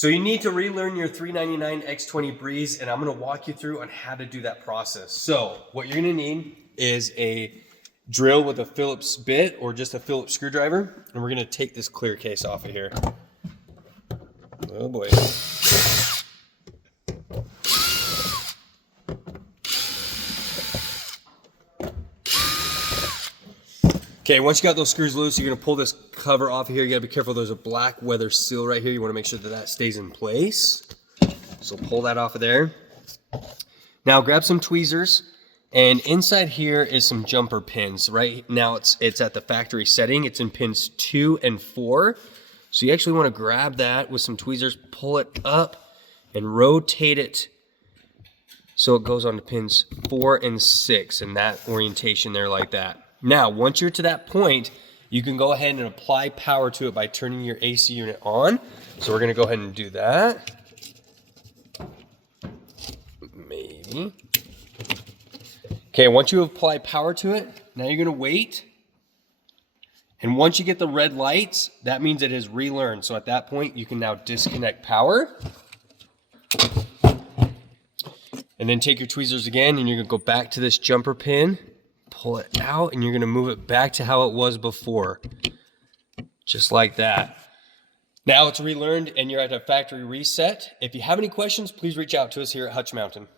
So you need to relearn your 399 X20 Breeze, and I'm gonna walk you through on how to do that process. So what you're gonna need is a drill with a Phillips bit or just a Phillips screwdriver, and we're gonna take this clear case off of here. Oh boy. Okay, once you got those screws loose, you're gonna pull this cover off of here. You gotta be careful, there's a black weather seal right here. You wanna make sure that that stays in place. So pull that off of there. Now grab some tweezers, and inside here is some jumper pins. Right now it's at the factory setting. It's in pins 2 and 4. So you actually wanna grab that with some tweezers, pull it up, and rotate it so it goes on to pins 4 and 6 in that orientation there like that. Now, once you're to that point, you can go ahead and apply power to it by turning your AC unit on. So we're gonna go ahead and do that. Maybe. Okay, once you apply power to it, now you're gonna wait. And once you get the red lights, that means it has relearned. So at that point, you can now disconnect power. And then take your tweezers again, and you're gonna go back to this jumper pin, pull it out, and you're gonna move it back to how it was before. Just like that. Now it's relearned and you're at a factory reset. If you have any questions, please reach out to us here at Hutch Mountain.